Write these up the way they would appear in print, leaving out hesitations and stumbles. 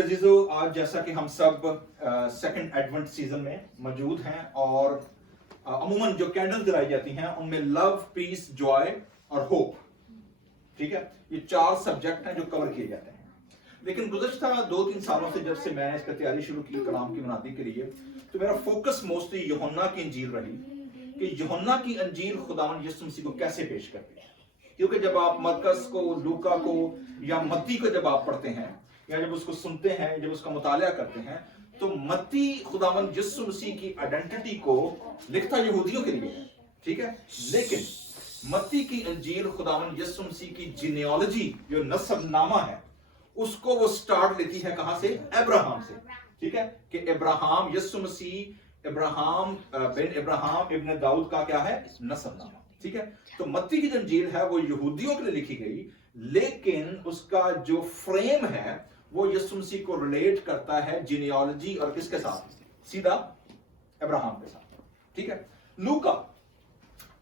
عزیزو، آج جیسا کہ ہم سب سیکنڈ ایڈونٹ سیزن میں موجود ہیں اور عموماً جو کینڈل جلائی جاتی ہیں ان میں لو، پیس، جوائے اور ہوپ، ٹھیک ہے، یہ 4 سبجیکٹ ہیں جو کور کیے جاتے ہیں. لیکن گزشتہ 2-3 سالوں سے جب سے میں نے اس کا تیاری شروع کی کلام کی منادی کے لیے، تو میرا فوکس موسٹلی یوحنا کی انجیل رہی کہ یوحنا کی انجیل خداوند یسوع مسیح کو کیسے پیش کرتی ہے. کیونکہ جب آپ مرکز کو، لوکا کو یا متی کو جب آپ پڑھتے ہیں یا جب اس کو سنتے ہیں، جب اس کا مطالعہ کرتے ہیں، تو متی خداوند یسوع مسیح کی آئیڈینٹی کو لکھتا یہودیوں کے لیے ہے، ٹھیک ہے، لیکن متی کی انجیل خداوند یسوع مسیح کی جینیالوجی جو نسب نامہ ہے اس کو وہ سٹارٹ لیتی ہے کہاں سے؟ ابراہم سے، ٹھیک ہے، کہ ابراہم، یسوع مسیح ابراہم بن ابراہم ابن داؤد کا کیا ہے؟ نسب نامہ، ٹھیک ہے. تو متی کی جو انجیل ہے وہ یہودیوں کے لیے لکھی گئی، لیکن اس کا جو فریم ہے وہ یسوع مسیح کو ریلیٹ کرتا ہے جینیالوجی اور کس کے ساتھ؟ سیدھا ابراہم کے ساتھ، ٹھیک ہے. لوکا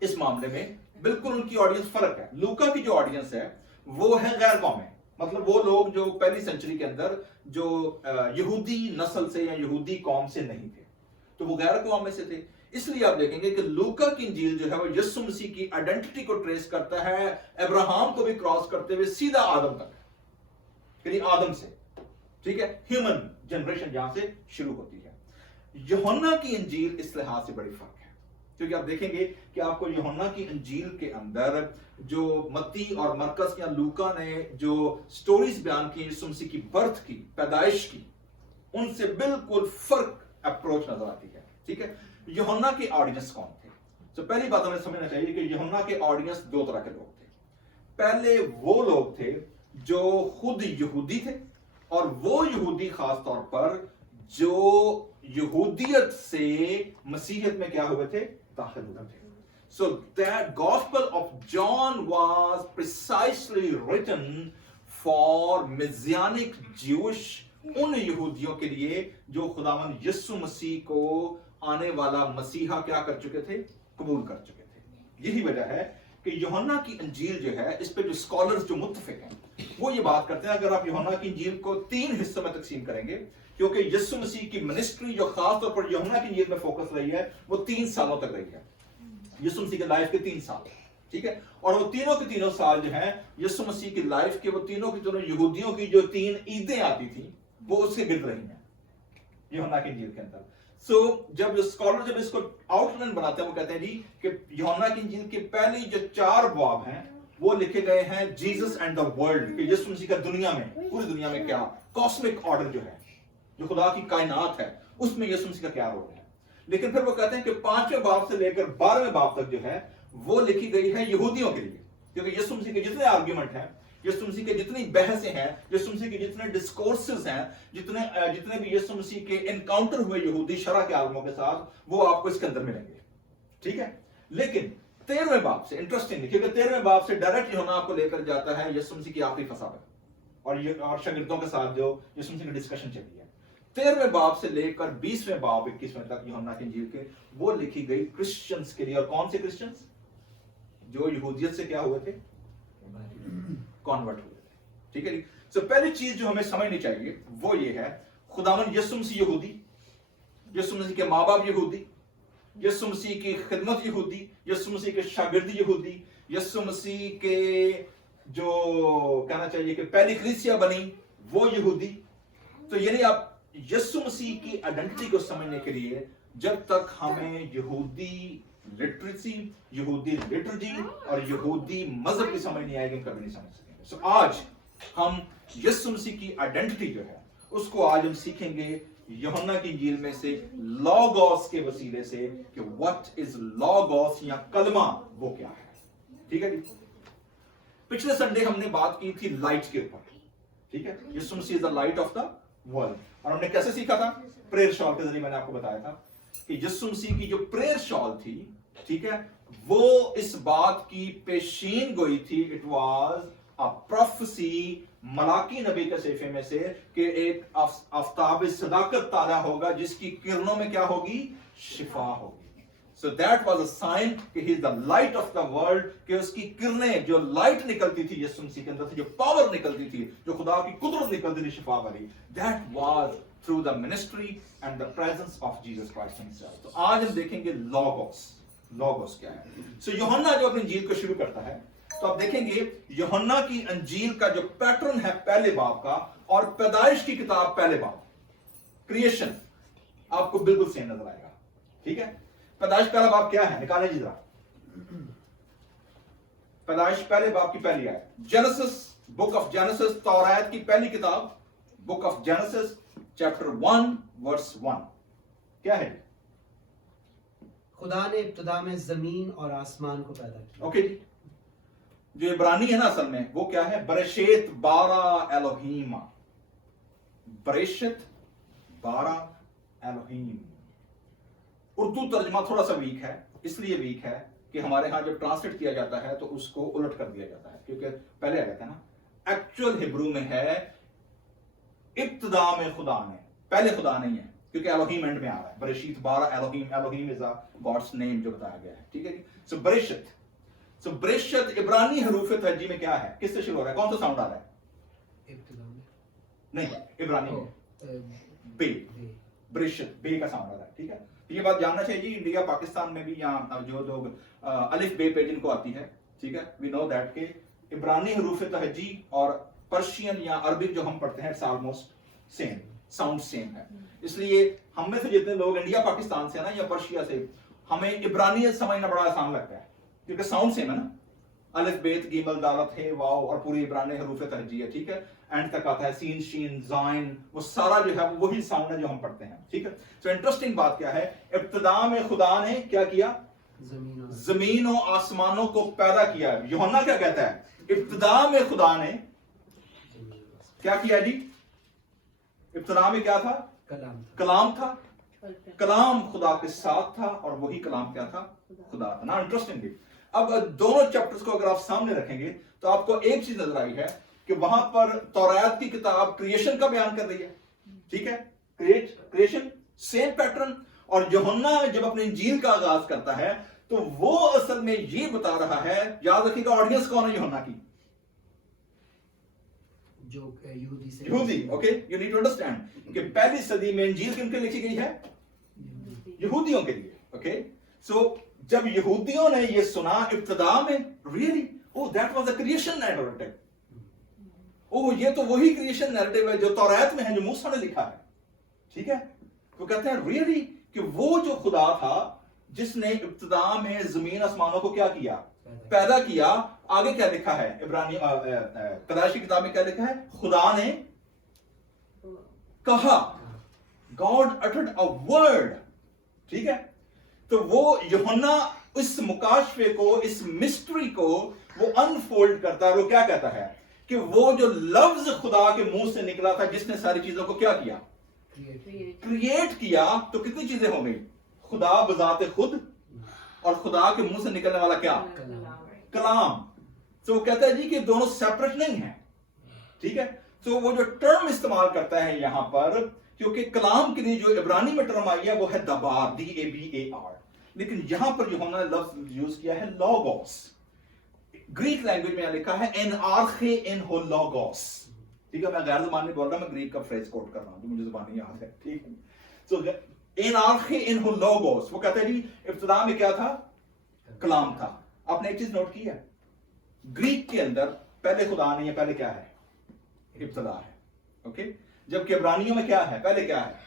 اس معاملے میں بالکل ان کی آڈینس فرق ہے. لوکا کی جو آڈینس ہے وہ ہے غیر قومیں، مطلب وہ لوگ جو پہلی سنچری کے اندر جو یہودی نسل سے یا یہودی قوم سے نہیں تھے، تو وہ غیر قوم میں سے تھے. اس لیے آپ دیکھیں گے کہ لوکا کی انجیل جو ہے وہ یسوع مسیح کی آئیڈینٹی کو ٹریس کرتا ہے ابراہم کو بھی کراس کرتے ہوئے سیدھا آدم تک، یعنی آدم سے، ٹھیک ہے، ہیومن جنریشن جہاں سے شروع ہوتی ہے. یوحنا کی انجیل اس لحاظ سے بڑی فرق ہے، کیونکہ آپ دیکھیں گے کہ آپ کو یوحنا کی انجیل کے اندر جو متی اور مرکز یا لوکا نے جو سٹوریز بیان کی یسوع مسیح کی برتھ کی، پیدائش کی، ان سے بالکل فرق اپروچ نظر آتی ہے، ٹھیک ہے. یوحنا کے آڈینس کون تھے؟ تو پہلی بات ہمیں سمجھنا چاہیے کہ یوحنا کے آڈینس 2 طرح کے لوگ تھے. پہلے وہ لوگ تھے جو خود یہودی تھے، اور وہ یہودی خاص طور پر جو یہودیت سے مسیحیت میں کیا ہوئے تھے؟ داخل ہوئے تھے. So that Gospel of John was precisely written for Messianic Jewish، ان یہودیوں کے لیے جو خداوند یسوع مسیح کو آنے والا مسیحا کیا کر چکے تھے؟ قبول کر چکے تھے. یہی وجہ ہے کہ یوحنا کی انجیل جو ہے اس پہ جو اسکالرز جو متفق ہیں وہ یہ بات کرتے ہیں، اگر آپ یوحنا کی انجیل کو 3 حصوں میں تقسیم کریں گے، کیونکہ یسوع مسیح کی منسٹری جو خاص طور پر یوحنا کی انجیل میں فوکس رہی ہے وہ 3 سالوں تک رہی ہے. یسوع مسیح کے لائف کے 3 سال، ٹھیک ہے، اور وہ تینوں کے تینوں سال جو ہیں یسوع مسیح کی لائف کے، وہ تینوں کی تینوں یہودیوں کی جو 3 عیدیں آتی تھیں وہ اس کے گرد رہی ہیں یوحنا کی انجیل کے اندر. سو جب اسکالر جب اس کو آؤٹ لائن بناتے ہیں وہ کہتے ہیں جی کہ یوحنا کی انجیل کی پہلی جو 4 باب ہیں وہ لکھے گئے ہیں جیسس اینڈ دا ورلڈ، کہ یسوع مسیح کا دنیا میں، پوری دنیا میں کیا کاسمک آرڈر جو ہے، جو خدا کی کائنات ہے، اس میں یسوع مسیح کا کیا رول ہے. لیکن پھر وہ کہتے ہیں کہ 5ویں باب سے لے کر 12ویں باب تک جو ہے وہ لکھی گئی ہے یہودیوں کے لیے، کیونکہ یسوع مسیح کے جتنے آرگیومنٹ ہیں، یسوع مسیح کے جتنی بحثیں ہیں، یسوع مسیح کے جتنے ڈسکورسز ہیں، جتنے بھی یسوع مسیح کے انکاؤنٹر ہوئے یہودی شرع کے عالموں کے ساتھ، وہ آپ کو اس کے اندر ملیں گے، ٹھیک ہے. لیکن 13ویں باب سے انٹرسٹنگ، کیونکہ 13ویں باب سے ڈائریکٹ یوحنا آپ کو لے کر جاتا ہے یسوع مسیح کی آخری فساد اور شاگردوں کے ساتھ جو یسوع مسیح کی ڈسکشن چلی ہے. 13ویں باب سے لے کر 20ویں باب 21ویں تک یوحنا کی انجیل کے وہ لکھی گئی کرسچنز کے لیے. اور کون سے کرسچنز؟ جو یہودیت سے کیا ہوئے تھے؟ کنورٹ ہوئے تھے، ٹھیک ہے جی. سو پہلی چیز جو ہمیں سمجھنی چاہیے وہ یہ ہے، خداوند یسوع مسیح یہودی، یسوع مسیح کے ماں باپ یہودی، یسوع مسیح کی خدمت یہودی، یسوع مسیح کے شاگردی یہودی، یسوع مسیح کے جو کہنا چاہیے کہ پہلی کلیسیا بنی وہ یہودی. تو یعنی آپ یسوع مسیح کی آئیڈینٹی کو سمجھنے کے لیے جب تک ہمیں یہودی لٹریسی، یہودی لٹرجی اور یہودی مذہب کی سمجھ نہیں آئے گی، ہم کبھی نہیں سمجھ سکیں گے. سو آج ہم یسوع مسیح کی آئیڈینٹی جو ہے اس کو آج ہم سیکھیں گے یوحنا کی انجیل میں سے لاگوس کے وسیلے سے کہ what is لاگوس یا کلمہ وہ کیا ہے، ٹھیک ہے جی. پچھلے سنڈے ہم نے بات کی تھی لائٹ کے اوپر، ٹھیک ہے، یسوع مسیح is the light of the world. اور ہم نے کیسے سیکھا تھا؟ پریئر شال کے ذریعے میں نے آپ کو بتایا تھا کہ یسوع مسیح کی جو پریئر شال تھی، ٹھیک ہے، وہ اس بات کی پیشین گوئی تھی، اٹ واز a prophecy ملاکی نبی کے صحیفے میں سے کہ ایک آفتاب صداقت طالع ہوگا جس کی کرنوں میں کیا ہوگی؟ شفا ہوگی. So that was a sign कि he is the light of the world, कि उसकी किरणें, जो लाइट निकलती थी यीशु मसीह के अंदर से, जो पावर निकलती थी, जो खुदा की कुदरत निकलती थी शिफा वाली, that was through the ministry and the presence of Jesus Christ himself. तो आज हम देखेंगे logos क्या है. So यूहन्ना जो अपनी इंजील को शुरू करता है, तो आप देखेंगे यूहन्ना की इंजील का जो पैटर्न है पहले बाब का और पैदाइश की किताब पहले बाब, क्रिएशन, आपको बिल्कुल सेम नजर आएगा. ठीक है. पैदाइश पहला बाब क्या है, निकालें जी जरा. पैदाइश पहले बाब की पहली आयत, जेनेसिस, बुक ऑफ जेनेसिस, तौरात की पहली किताब, book of Genesis, chapter 1 verse 1. क्या है? खुदा ने इब्तिदा में जमीन और आसमान को पैदा किया. ओके जी. जो इब्रानी है ना असल में वो क्या है, बरेशेत बारा एलोहीमा. बरेशत बारा एलोहीम. उर्दू तर्जमा थोड़ा सा वीक है, इसलिए वीक है कि हमारे यहाँ जब ट्रांसलेट किया जाता है तो उसको उलट कर दिया जाता है, क्योंकि पहले आ जाता है ना. एक्चुअल हिब्रू में है इब्तिदा में खुदा ने, पहले खुदा नहीं है, क्योंकि एलोहीम एंड में आ रहा है. बरेशीत बारा Elohim, Elohim is God's name जो बताया गया है. ठीक है जी. सो बरेशत, सो बरेशत इब्रानी हरूफ तहजी में क्या है, किससे शुरू हो रहा है, कौन सा साउंड आ रहा है? इब्तिदा में नहीं, इब्रानी में बे, बरेशत बे का साउंड आ रहा है. ठीक है. ये बात जानना चाहिए जी, इंडिया पाकिस्तान में भी यहाँ जो लोग अलिफ बे पे जिनको आती है, ठीक है, वी नो दैट के इब्रानी हरूफ तहजी और पर्शियन या अरबिक जो हम पढ़ते हैं it's almost same, sound same है. इसलिए हम में से जितने लोग इंडिया पाकिस्तान से ना या पर्शिया से, हमें इब्रानी समझना बड़ा आसान लगता है क्योंकि साउंड सेम है ना. अलिफ बेत गीमल दालत है वाव और पूरी इब्रानी हरूफ तहजी है. ठीक है. एंड तक आता है सीन शीन जाइन, वो सारा जो है वही साउंड है जो हम पढ़ते हैं. ठीक है. तो इंटरेस्टिंग बात क्या है, इब्तिदा में खुदा ने क्या किया, जमीन और आसमानों को पैदा किया. यूहन्ना क्या कहता है, इब्तिदा में खुदा ने क्या किया जी, इब्तिदा में क्या था, कलाम था. कलाम खुदा के साथ था और वही कलाम क्या था, खुदा था ना. इंटरेस्टिंग. अब दोनों चैप्टर्स को अगर आप सामने रखेंगे तो आपको एक चीज नजर आई है कि वहां पर तौरात की किताब क्रिएशन का बयान कर रही है. ठीक है. Creation same pattern. और यूहन्ना जब अपनी इंजील का आगाज करता है तो वो असल में ये बता रहा है, याद रखिएगा ऑडियंस कौन है यूहन्ना की, जो यहूदी. Okay, you need to understand कि पहली सदी में इंजील किनके लिखी गई है, यहूदियों के लिए. ओके. सो जब यहूदियों ने ये सुना इब्तिदा में, really oh that was a creation narrative, oh ये तो वही क्रिएशन नैरेटिव है जो तौरात में है, जो मूसा ने लिखा है. ठीक है. तो कहते हैं रियली कि वो जो खुदा था जिसने इब्तिदा में जमीन आसमानों को क्या किया, पैदा किया. आगे क्या लिखा है इब्रानी पैदाइश की किताब में, क्या लिखा है, खुदा ने कहा, गॉड अटर्ड अ वर्ड. ठीक है. तो वो यूहन्ना इस मुकाशफे को, इस मिस्ट्री को वो अनफोल्ड करता है. वो क्या कहता है कि वो जो लफ्ज खुदा के मुंह से निकला था, जिसने सारी चीजों को क्या किया, क्रिएट किया. तो कितनी चीजें हो गई, खुदा बजाते खुद और खुदा के मुंह से निकलने वाला क्या, कलाम. तो वो कहता है जी कि दोनों सेपरेट नहीं है. ठीक है. तो वो जो टर्म इस्तेमाल करता है यहां पर, क्योंकि कलाम के लिए जो इब्रानी में टर्म आई है वो है दबार, DABAR, लेकिन यहां पर यूहन्ना ने लफ्ज यूज किया है लोगोस. ग्रीक लैंग्वेज में लिखा है एनआर्खे इन हो लोगोस. ठीक है. मैं गैर ज़बानी बोल रहा हूं, मैं ग्रीक का फ्रेज कोट कर रहा हूं जो मुझे ज़बानी याद है. ठीक है. सो एनआर्खे इन हो लोगोस, वो कहता है जी इब्तिदा में क्या था, कलाम था. आपने एक चीज नोट की है, ग्रीक के अंदर पहले खुदा नहीं है, पहले क्या है, इब्तिदा है. ओके. जबकि इब्रानियों में क्या है, पहले क्या है,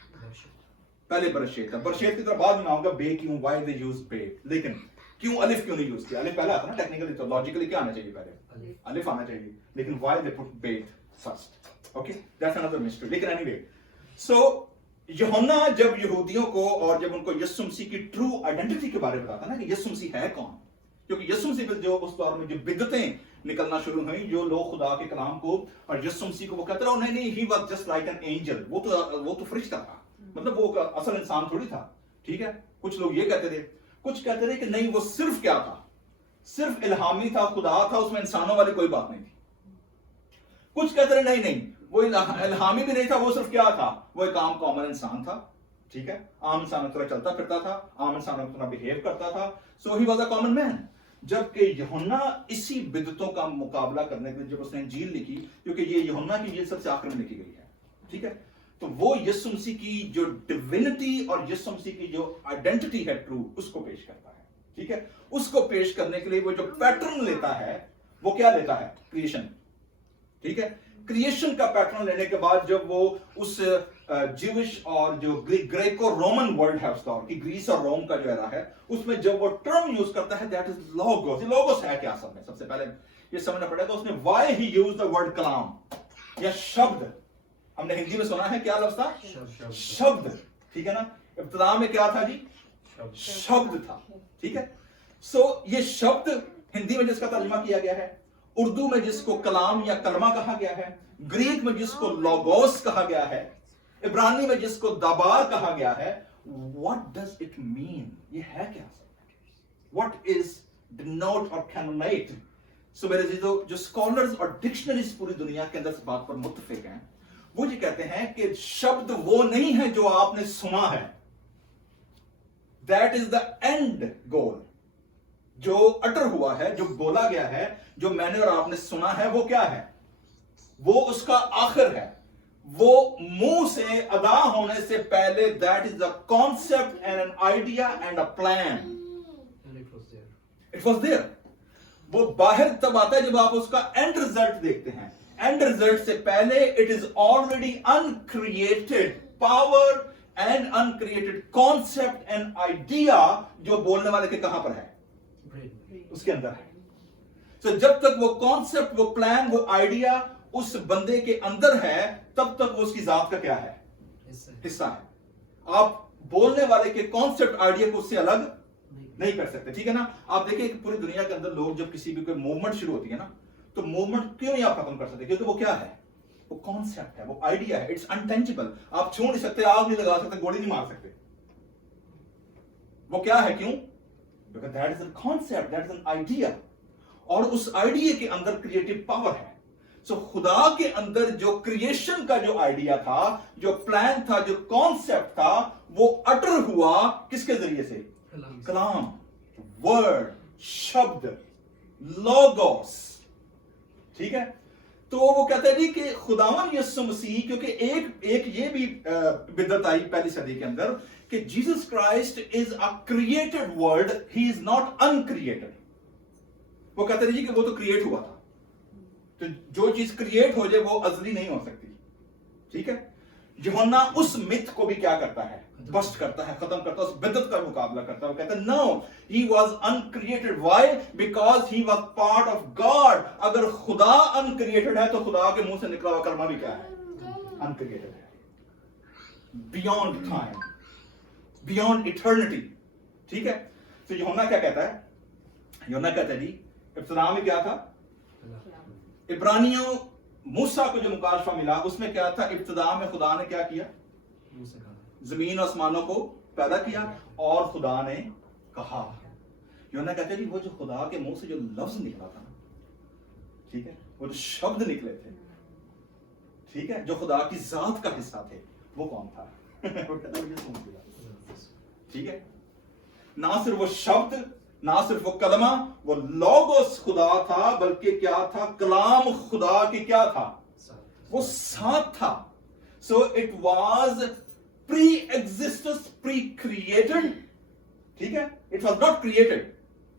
पहले बरशेत है. बरशेत की तरफ बाद में आऊंगा, बे क्यों, व्हाई दे यूज बे, लेकिन क्यों अलिफ क्यों नहीं यूज किया. अलिफ पहले आता है ना, टेक्निकली तो लॉजिकली क्या आना चाहिए, पहले अलिफ आना चाहिए, लेकिन व्हाई दे पुट बे first. Okay, that's another mystery. लेकिन एनीवे, सो यूहन्ना जब यहूदियों को और जब उनको यीशु मसीह की ट्रू आइडेंटिटी के बारे में बताता ना कि यीशु मसीह है कौन, क्योंकि यीशु मसीह जो उस दौर में जो बिदअतें निकलना शुरू हुई, जो लोग खुदा के कलाम को और यीशु मसीह को वो कहते रहे नहीं, he was just like an angel, वो तो फरिश्ता था, मतलब वो असल इंसान थोड़ी था. ठीक है. कुछ लोग ये कहते थे, कुछ कहते थे कि नहीं वो सिर्फ क्या था, सिर्फ इल्हामी था, खुदा था, उसमें इंसानों वाली कोई बात नहीं थी. कुछ कहते रहे नहीं वो इल्हामी भी नहीं था, वो सिर्फ क्या था, वो एक आम कॉमन इंसान था. ठीक है, आम इंसानों की तरह चलता फिरता था, आम इंसानों की तरह बिहेव करता था, so he was a common man. जबकि यूहन्ना इसी बिदतों का मुकाबला करने के लिए जब उसने इंजील लिखी, क्योंकि ये यूहन्ना की इंजील सबसे आखिर में लिखी गई है, ठीक है, तो वो यीशु मसीह की जो डिविनिटी और यीशु मसीह की जो आइडेंटिटी है ट्रू, उसको पेश करता है, ठीक है। उसको पेश करने के लिए वो जो पैटर्न लेता है, वो क्या लेता है? क्रिएशन, ठीक है। क्रिएशन का पैटर्न लेने के बाद जब वो उस ज्यूइश और जो ग्रेको रोमन वर्ल्ड है उसका, कि ग्रीस और रोम का जो एरा है, उसमें जब वो टर्म यूज करता है दैट इज लोगोस। लोगोस है क्या? सब में सबसे पहले ये समझना पड़ेगा उसने why he use the word कलाम या शब्द। हमने हिंदी में सुना है क्या लफ्ज था? शब्द, ठीक है ना। इब्तिदा में क्या था जी? शब्द था, ठीक है। सो ये शब्द हिंदी में जिसका तर्जुमा किया गया है, उर्दू में जिसको कलाम या कलमा कहा गया है, ग्रीक में जिसको लोगोस कहा गया है, इब्रानी में जिसको दबार कहा गया है, व्हाट डज इट मीन? ये है क्या? व्हाट इज डिनोट और कैनोनेट? सो मेरे जो स्कॉलर्स और डिक्शनरीज पूरी दुनिया के अंदर इस बात पर मुत्तफिक हैं, वो ये कहते हैं कि शब्द वो नहीं है जो आपने सुना है, दैट इज द एंड गोल। जो अटर हुआ है, जो बोला गया है, जो मैंने और आपने सुना है, वो क्या है? वो उसका आखिर है। वो मुंह से अदा होने से पहले that is the concept and an idea and a plan. It was there. वो बाहर तब आता है जब आप उसका एंड रिजल्ट देखते हैं। एंड रिजल्ट से पहले it is already uncreated power and uncreated concept and idea, जो बोलने वाले के कहां पर है? उसके अंदर है। So, जब तक वो कॉन्सेप्ट, वो प्लान, वो आइडिया उस बंदे के अंदर है, तब तक वो उसकी जात का क्या है? हिस्सा है। आप बोलने वाले के कॉन्सेप्ट, आइडिया को उससे अलग नहीं कर सकते, ठीक है ना। आप देखिए कि पूरी दुनिया के अंदर लोग जब किसी भी कोई मूवमेंट शुरू होती है ना, तो मूवमेंट क्यों नहीं आप खत्म कर सकते? क्योंकि वो क्या है? वो कॉन्सेप्ट है, वो आइडिया है, इट्स अनटेंजिबल। आप छू नहीं सकते, आग नहीं लगा सकते, गोली नहीं मार सकते। वो क्या है? क्यों? Because that is a concept, that is an idea, और उस आइडिया के अंदर क्रिएटिव पावर है। सो खुदा के अंदर जो क्रिएशन का जो आइडिया था, जो प्लान था, जो कॉन्सेप्ट था, वो अटर हुआ किसके जरिए से? कलाम, वर्ड, शब्द, लोगोस, ठीक है। तो वो कहते हैं जी कि खुदावन यीशु मसीह, क्योंकि एक ये भी बिदअत आई पहली सदी के अंदर कि Jesus Christ is a created word, he is not uncreated. वो कहते हैं जी कि वो तो क्रिएट हुआ था, तो जो चीज क्रिएट हो जाए वो अजली नहीं हो सकती, ठीक है। यूहन्ना उस मिथ को भी क्या करता है? बस्ट करता है, खत्म करता है, उस बिदअत का मुकाबला करता है। वो कहता है no, he was uncreated. Why? Because he was part of God. अगर खुदा अनक्रिएटेड है तो खुदा के मुंह से निकला हुआ कलमा भी क्या है? अनक्रिएटेड है, बियॉन्ड टाइम, बियॉन्ड इटर्निटी, ठीक है। तो यूहन्ना क्या कहता है? यूहन्ना कहता है जी इब्तिदा में क्या था? इब्रानियों मूसा को जो मुकाशफा मिला उसमें क्या था? इब्तिदा में खुदा ने क्या किया? जमीन और आसमानों को पैदा किया और खुदा ने कहा। यूहन्ना कहते हैं जी वो जो खुदा के मुंह से जो लफ्ज निकला था ना, ठीक है, वो जो शब्द निकले थे, ठीक है, जो खुदा की जात का हिस्सा थे, वो कौन था? वो कहता है ये सुन लिया, ठीक है। ना सिर्फ वो शब्द, ना सिर्फ वो कलमा, वो लोगोस खुदा था, बल्कि क्या था? कलाम खुदा की क्या था? वो साथ था। So it was pre-existence, pre-created, ठीक है। It was not created,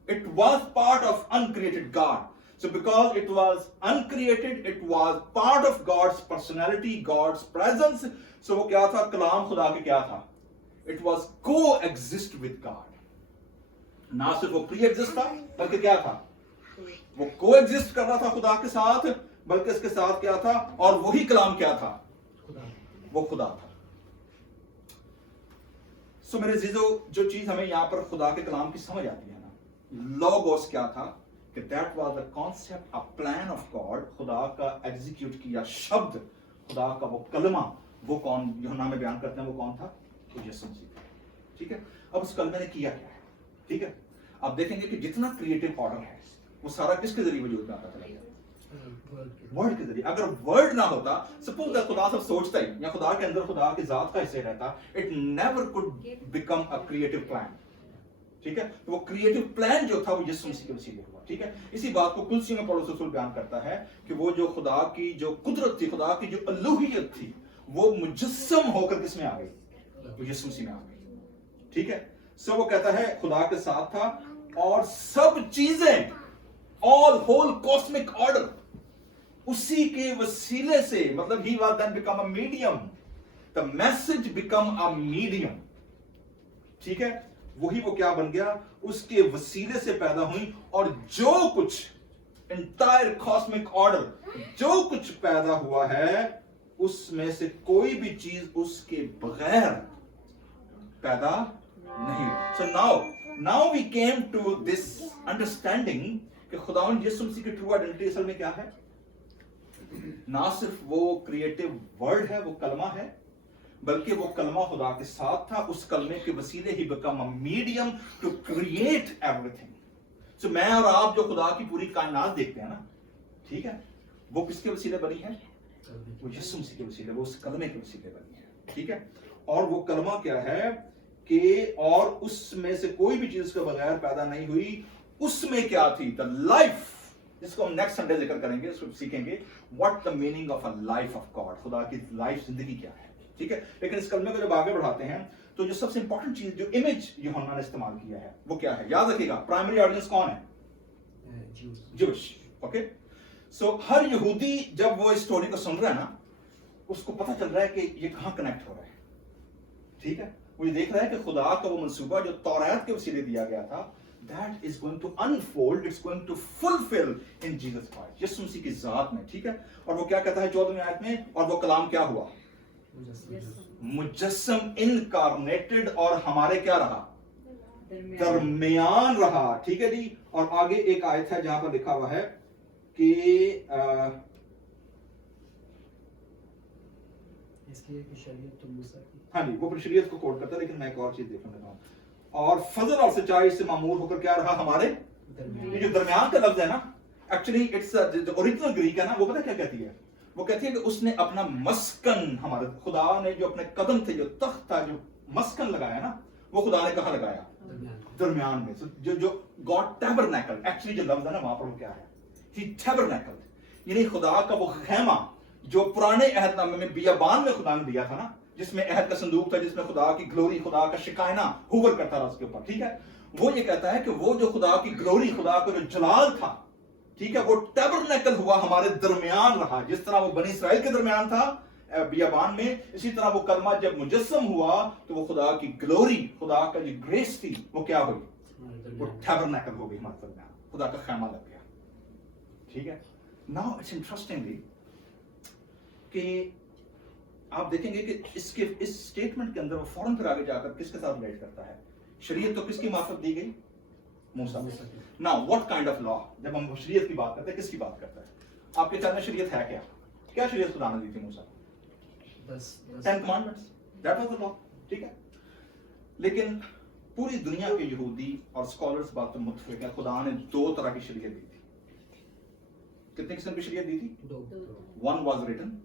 it was part of uncreated God. So because it was uncreated, it was part of God's personality, God's presence. So वो क्या था? कलाम खुदा के क्या था? It was coexist with God. ना सिर्फ वो pre-exist था, बल्कि क्या था? वो coexist कर रहा था खुदा के साथ, बल्कि इसके साथ क्या था? और वही कलाम क्या था? वो खुदा था। सो मेरे जीजो, जो चीज हमें यहां पर खुदा के कलाम की समझ आती है ना, लोगोस क्या था? कि that was the concept, a plan of God. खुदा का एग्जीक्यूट किया शब्द, खुदा का वो कलमा, वो कौन यूहन्ना में बयान करते हैं? वो कौन था? वो यीशु मसीह था, ठीक है। अब उस कलमे ने किया क्या है? ठीक है, आप देखेंगे कि जितना क्रिएटिव ऑर्डर है वो सारा किसके जरिए वजूद में आता चला गया? वर्ड के जरिए। अगर वर्ड ना होता, सपोज दैट खुदा सब सोचता ही या खुदा के अंदर खुदा की जात का हिस्सा रहता, it never could become a creative plan. ठीक है, तो वो क्रिएटिव प्लान जो था वो यीशु मसीह के वसीले हुआ। ठीक है, इसी बात को कुलसी में पौलुस रसूल बयान करता है कि वो जो खुदा की जो कुदरत थी, खुदा की जो अलूहियत थी, वो मुजस्सम होकर किसमें आ गई? वो यीशु मसीह में आ गई। ठीक है, सो वो कहता है खुदा के साथ था और सब चीजें, ऑल होल कॉस्मिक ऑर्डर उसी के वसीले से, मतलब he was then become a medium, the message become a medium. ठीक है, वही वो क्या बन गया? उसके वसीले से पैदा हुई, और जो कुछ एंटायर कॉस्मिक ऑर्डर जो कुछ पैदा हुआ है उसमें से कोई भी चीज उसके बगैर पैदा नहीं हुई। So now we came to this understanding कि खुदावंद यीशु मसीह की ट्रू आइडेंटिटी असल में क्या है? ना सिर्फ वो क्रिएटिव वर्ड है, वो कलमा है, बल्कि वो कलमा खुदा के साथ था। उस कलमे के वसीले ही become a medium to create everything. So मैं और आप जो खुदा की पूरी कायनात देखते हैं ना, ठीक है, वो किसके वसीले बनी है? वो यीशु मसीह के वसीले, वो उस कलमे के वसीले बनी है। ठीक है, और वो कलमा क्या है कि और उसमें से कोई भी चीज के बगैर पैदा नहीं हुई। उसमें क्या थी? द लाइफ, जिसको हम नेक्स्ट संडे जिक्र करेंगे, उसको सीखेंगे what the meaning of a life of God, खुदा की लाइफ, जिंदगी क्या है। ठीक है, लेकिन इस कलमे को जब आगे बढ़ाते हैं तो जो सबसे इंपॉर्टेंट चीज, जो इमेज यूहन्ना ने इस्तेमाल किया है, वो क्या है? याद रखिएगा, प्राइमरी ऑडियंस कौन है? ज्यूश। ओके, सो हर यहूदी जब वो इस स्टोरी को सुन रहा है ना, उसको पता चल रहा है कि ये कहां कनेक्ट हो रहा है। ठीक है, वो ये देख रहा है कि खुदा का वो मंसूबा जो तौरात के वसीले दिया गया था, that is going to unfold, it's going to fulfill in Jesus Christ, यीशु मसीह की जात में। ठीक है, और वो क्या कहता है 14वीं आयत में? और वो कलाम क्या हुआ? मुजस्सम, इनकारनेटेड, और हमारे क्या रहा? दरमियान रहा। ठीक है जी, और आगे एक आयत है जहां पर लिखा हुआ है कि इसलिए कि शरीयत तो मूसा की, हाँ जी, वो अपनी शरीयत को कोट करता है, लेकिन मैं एक और चीज देखने लगा हूं। और फजल और सच्चाई से मामूर होकर क्या रहा? हमारे ये जो दरमियान का लफ्ज है ना, एक्चुअली इट्स जो ओरिजिनल ग्रीक है ना, वो पता क्या कहती है? वो कहती है कि उसने अपना मस्कन, हमारे खुदा ने जो अपने कदम थे, जो तख्त था, जो मस्कन लगाया ना, वो खुदा ने कहां लगाया? दरमियान में। जो गॉड टैबरनैकल, एक्चुअली जो लफ्ज है ना वहां पर वो क्या है? ही टैबरनैकल, यानी खुदा का वो खेमा जो पुराने अहदनामे में बियाबान में खुदा ने दिया था ना, जिसमें अहद का संदूक था, जिसमें खुदा की ग्लोरी, खुदा का शिकायना हुवर करता रहा उसके ऊपर। ठीक है, वो ये कहता है कि वो जो खुदा की ग्लोरी, खुदा का जो जलाल था, ठीक है, वो टैबरनेकल हुआ, हमारे दरमियान रहा। जिस तरह वो बनी इसराइल के दरमियान था बियाबान में, इसी तरह वो कलमा जब मुजस्सम हुआ तो वो खुदा की ग्लोरी, खुदा का जो ग्रेस थी, वो क्या हुई? वो टैबरनेकल हो गई हमारे दरमियान, खुदा का खैमा लग गया। ठीक है, नाउ इट्स इंटरेस्टिंगली कि आप देखेंगे कि इसके इस स्टेटमेंट के अंदर वो फौरन फिर आगे जाकर किसके साथ रिलेट करता है? शरीयत तो किसकी मार्फत दी गई? Musa. Now what kind of law? जब हम शरीयत की बात करते हैं, किसकी बात करता है? आपके ख्याल में शरीयत है क्या? क्या शरीयत खुदा ने दी थी मूसा? 10 commandments, that was the law. ठीक है, लेकिन पूरी दुनिया के यहूदी और स्कॉलर्स बात पर मुत्तफिक है, खुदा ने 2 तरह की शरीयत दी थी। कितने किस्म की शरीयत दी थी? 2। वन वाज रिटन,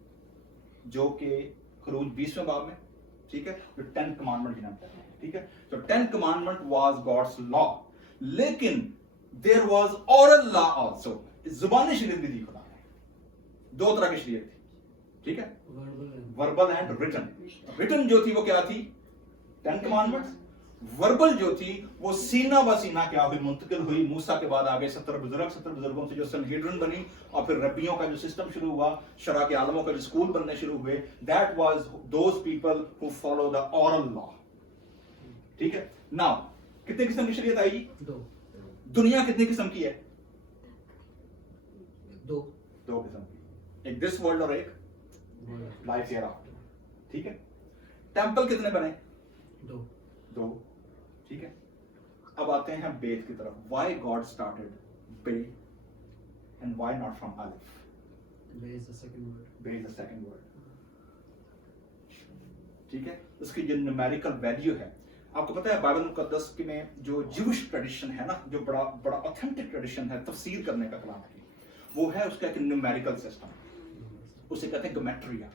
जो कि खरूज 20वें बाब में, ठीक है, जो 10 कमांडमेंट जिन्हें कहते हैं। ठीक है, तो 10 कमांडमेंट वाज गॉड्स लॉ, लेकिन there was oral law also, जुबानी शरीयत भी दी खुदा ने। 2 तरह की शरीयत थी। ठीक है, वर्बल एंड रिटन। रिटन जो थी वो क्या थी? 10 कमांडमेंट्स। वर्बल जो थी वो सीना ब सीना क्या हुई? मुंतकिल हुई। मूसा के बाद आगे 70 बुजुर्गों से जो सनहेड्रिन बनी, और फिर रब्बियों का जो सिस्टम शुरू हुआ, शरा के आलमों का जो स्कूल बनने शुरू हुए, that was those people who follow the oral law. ठीक है, नाउ कितने किस्म की शरीयत आई? 2। दुनिया कितने किस्म की है? 2 किस्म की, एक दिस वर्ल्ड और एक लाइफ हियर आफ्टर। ठीक है, टेंपल कितने बने? 2। ठीक है, अब आते हैं बेद की तरफ। व्हाई गॉड स्टार्टेड बेद एंड व्हाई नॉट फ्रॉम अलिफ? Bey is the second word. Bey is the second word. ठीक है, उसकी जो न्यूमेरिकल वैल्यू है, आपको पता है बाइबल मुकद्दस में जो ज्यूश ट्रेडिशन है ना, जो बड़ा ऑथेंटिक ट्रेडिशन है तफसीर करने का कलाम की, وہ ہے اس کا ایک نیومیریکل سسٹم, اسے کہتے ہیں گیمیٹریا.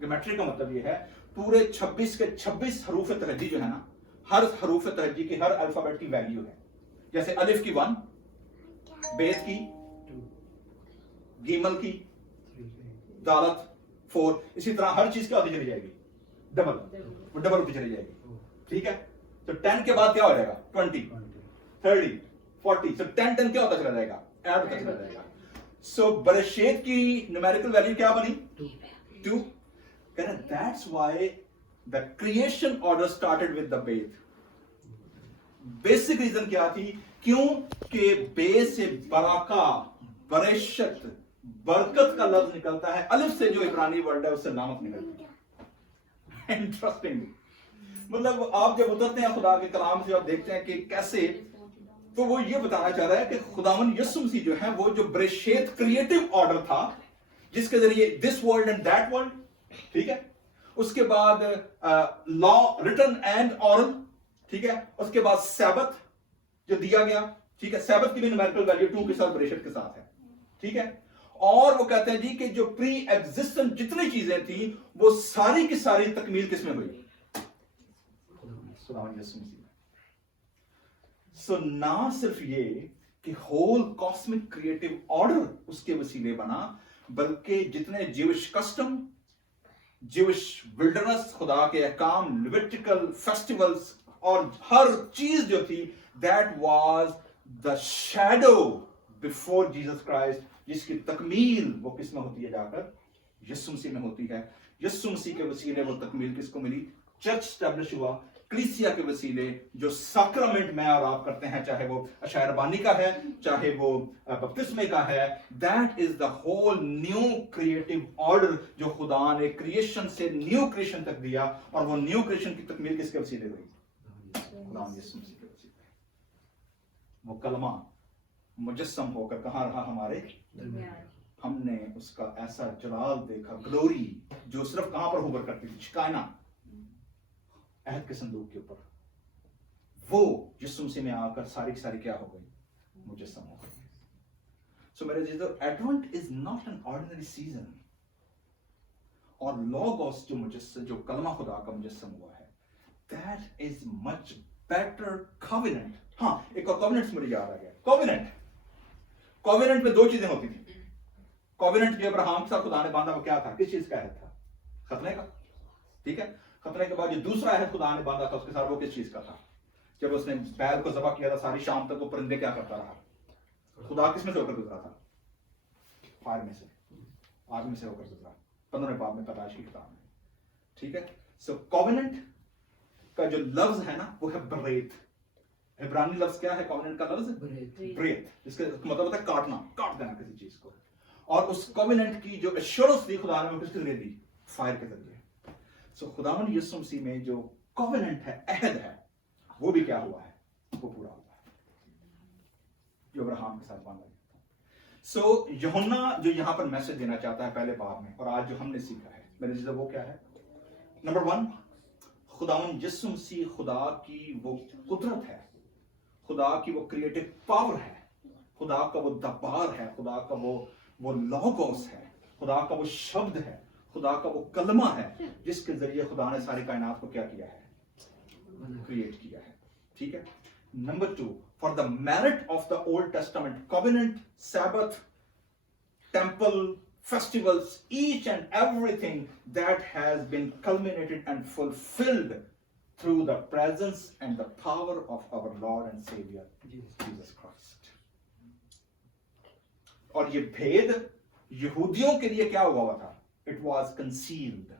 گیمیٹری کا مطلب یہ ہے پورے 26 کے 26 حروف تہجی جو ہے نا, ہر حروف تہجی کی ہر الفابیٹ کی ویلیو ہے. جیسے الف کی 1, بیت کی 2, گیمل کی 3, دالت 4, اسی طرح ہر چیز کیا ہوتی چلی جائے گی, ڈبل, وہ ڈبل ہوتی چلی جائے گی. 4, ٹھیک ہے, تو 10 کے بعد کیا ہو جائے گا 20, 20, 30, 40, so 10 کیا ہوتا چلا جائے گا, ایڈ ہوتا چلا جائے گا. سو برشید کی نیومیریکل ویلیو کیا بنی 2. کہنا that's why the creation order started with the بیت. بیسک ریزن کیا تھی, کیوں کہ بے سے برکہ, برشت, برکت کا لفظ نکلتا ہے, الف سے جو عبرانی ورڈ ہے اس سے لامت نکلتی ہے. انٹرسٹنگ, مطلب آپ جب اترتے ہیں خدا کے کلام سے آپ دیکھتے ہیں کہ کیسے, تو وہ یہ بتانا چاہ رہا ہے کہ خداوند یسوع مسیح جو ہے وہ جو برشیت کریٹو آرڈر تھا جس کے ذریعے this world and that world, ٹھیک ہے, اس کے بعد لا ریٹن اینڈ اورل, ٹھیک ہے, اس کے بعد سبت جو دیا گیا, ٹھیک ہے, سبت کی بھی نومیریکل ویلیو 2 کے ساتھ برشت کے ساتھ ہے, ٹھیک ہے. اور وہ کہتے ہیں جی کہ جو پری ایگزسٹنٹ جتنی چیزیں تھیں وہ ساری کی ساری تکمیل کس میں ہوئی, خداوند یسوع مسیح. سو نہ صرف یہ کہ ہول کاسمک کریٹو آرڈر اس کے وسیلے بنا, بلکہ جتنے جیوش کسٹم, جیوش ولڈرنس, خدا کے احکام, لیویٹیکل فیسٹیولز اور ہر چیز جو تھی, that was the shadow before Jesus Christ, جس کی تکمیل وہ کس میں ہوتی ہے, جا کر یسوع مسیح میں ہوتی ہے. یسوع مسیح کے وسیلے وہ تکمیل کس کو ملی, چرچ اسٹیبلش ہوا, کلیسیا کے وسیلے جو ساکرامنٹ میں اور آپ کرتے ہیں, چاہے وہ عشاء ربانی کا ہے, چاہے وہ بپتسمے کا ہے, that is the whole new creative order جو خدا نے کریشن سے نیو کریشن تک دیا, اور وہ نیو کریشن کی تکمیل کس کے وسیلے ہوئی, خدا یسوع مسیح کے وسیلے. وہ کلمہ مجسم ہو کر کہاں رہا ہمارے, ہم نے اس کا ایسا جلال دیکھا, گلوری, جو صرف کہاں پر ہوبر کرتی تھی, شکائنا عہد کے صندوق کے اوپر, وہ یسوع مسیح میں آ کر ساری کی ساری کیا ہو گئی, مجسم ہو گئی. سو میرے عزیزو, Advent is not an ordinary season, اور لوگوس جو مجسم, جو کلمہ خدا کا مجسم ہوا ہے, دیٹ از مچ بیٹر کویننٹ. ہاں, ایک اور کویننٹ مجھے یاد آ گیا, کویننٹ. کویننٹ میں 2 چیزیں ہوتی تھیں. کویننٹ جو ابراہیم کے ساتھ خدا نے باندھا وہ کیا تھا, کس چیز کا عہد تھا, ختنے کا, ٹھیک ہے. ختنے کے بعد جو دوسرا عہد خدا نے باندھا تھا اس کے ساتھ وہ کس چیز کا تھا, جب اس نے بیل کو ذبح کیا تھا ساری شام تک وہ پرندے کیا کرتا رہا, خدا کس میں سے ہو کر گزرا تھا, فائر میں سے, آگ میں سے ہو کر گزرا, 15 باب میں پیدائش کی کتاب میں, ٹھیک ہے. سو کووننٹ کا جو لفظ ہے نا وہ ہے بریت. عبرانی لفظ کیا ہے کووننٹ کا لفظ, بریت, جس کا مطلب ہوتا ہے کاٹنا, کاٹ دینا کسی چیز کو. اور اس کووننٹ کی جو ایشورنس دی خدا نے وہ کس کے ذریعے دی, فائر کے ذریعے. سو خداوند یسوع مسیح میں جو کووننٹ ہے, عہد ہے, وہ بھی کیا ہوا ہے, وہ پورا ہوا ہے جو ابراہیم کے ساتھ باندھا گیا تھا. سو یوحنا جو یہاں پر میسج دینا چاہتا ہے پہلے باب میں, اور آج جو ہم نے سیکھا ہے میرے عزیزو, وہ کیا ہے, نمبر 1, خداوند یسوع مسیح خدا کی وہ قدرت ہے, خدا کی وہ کریٹو پاور ہے, خدا کا وہ دبار ہے, خدا کا وہ لوگوس ہے, خدا کا وہ شبد ہے, خدا کا وہ کلمہ ہے, جس کے ذریعے خدا نے ساری کائنات کو کیا کیا ہے, کریٹ کیا ہے, ٹھیک ہے. Number 2, for the merit of the Old Testament, covenant, Sabbath, temple, festivals, each and everything that has been culminated and fulfilled through the presence and the power of our Lord and Savior Jesus Christ. اور یہ بھید یہودیوں کے لیے کیا ہوا تھا, it was concealed,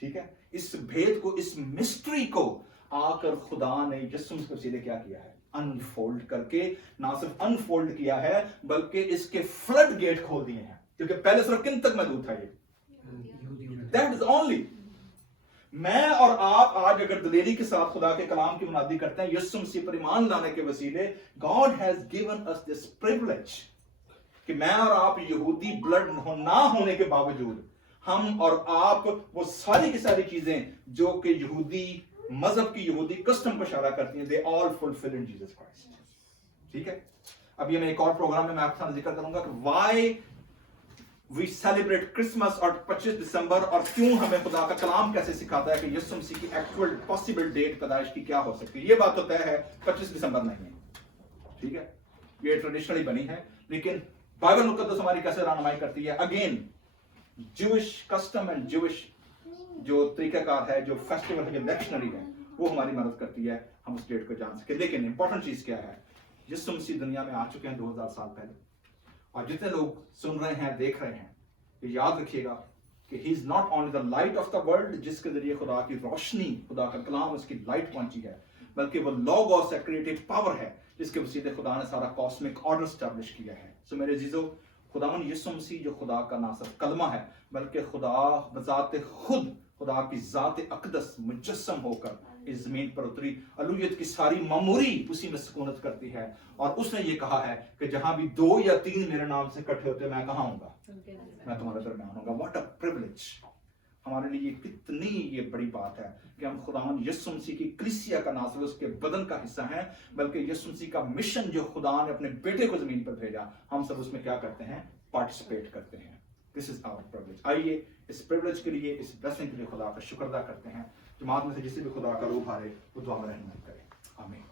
ٹھیک ہے. اس بھید کو, اس مسٹری کو آ کر خدا نے یسوع مسیح کے وسیلے کیا کیا ہے, انفولڈ کر کے, نہ صرف انفولڈ کیا ہے بلکہ اس کے فلڈ گیٹ کھول دیے ہیں, کیونکہ پہلے صرف کن تک محدود تھا یہ, دیٹ از اونلی. میں اور آپ آج اگر دلیری کے ساتھ خدا کے کلام کی منادی کرتے ہیں یسوع مسیح پر ایمان لانے کے وسیلے, God has given us this privilege کہ میں اور آپ یہودی بلڈ نہ ہونے کے باوجود ہم اور آپ وہ ساری کی ساری چیزیں جو کہ یہودی مذہب کی, یہودی کسٹم کو اشارہ کرتی ہیں, they all fulfill in Jesus Christ, ٹھیک ہے. अभी मैं एक और प्रोग्राम में मैं आपके साथ जिक्र करूंगा कि वाई वी सेलिब्रेट क्रिसमस और 25 दिसंबर, और क्यों हमें खुदा का कलाम कैसे सिखाता है कि यीशु मसीह की एक्चुअल पॉसिबल डेट पैदाइश की क्या हो सकती है। ये बात तो तय है 25 दिसंबर नहीं है, ठीक है, ये ट्रेडिशनली बनी है, लेकिन बाइबल मुकद्दस हमारी कैसे रहनुमाई करती है। Again Jewish custom and Jewish जो तरीकाकार है, जो फेस्टिवल है, जो लेक्शनरी है, वो हमारी मदद करती है हम उस डेट को जान सके। लेकिन इंपॉर्टेंट चीज क्या है, यीशु मसीह दुनिया में आ चुके हैं 2000 साल पहले, और जितने लोग सुन रहे हैं, देख रहे हैं, ये याद रखिएगा कि he is not only the light of the world, जिसके जरिए खुदा की रोशनी, खुदा का कलाम, उसकी लाइट पहुंची है, बल्कि वो लॉगोस है, क्रिएटिव पावर है, जिसके वसीले खुदा ने सारा कॉस्मिक ऑर्डर स्टैब्लिश किया है। सो मेरे जीजो, खुदावन यीशु मसीह जो खुदा का ना सिर्फ कलमा है, बल्कि खुदा बजाते खुद, खुदा की जात अकदस मुजस्सम होकर इस जमीन पर उतरी, अलूहियत की सारी मामूरी उसी में सुकूनत करती है, और उसने ये कहा है कि जहां भी 2 या 3 मेरे नाम से इकट्ठे होते, मैं कहां हूंगा, मैं तुम्हारे दरमियान हूंगा। What a privilege! हमारे लिए कितनी ये बड़ी बात है कि हम खुदावन यीशु मसीह की कलीसिया का ना सिर्फ उसके बदन का हिस्सा हैं, बल्कि यीशु मसीह का मिशन जो खुदा ने अपने बेटे को जमीन पर भेजा, हम सब उसमें क्या करते हैं, पार्टिसिपेट करते हैं। This is our privilege. आइए इस प्रिविलेज के लिए, इस ब्लेसिंग के लिए खुदा का शुक्र अदा करते हैं। जमात में से जिसे भी खुदा का रूह आ रहे, वो दुआ में रहनुमाई करे। आमीन।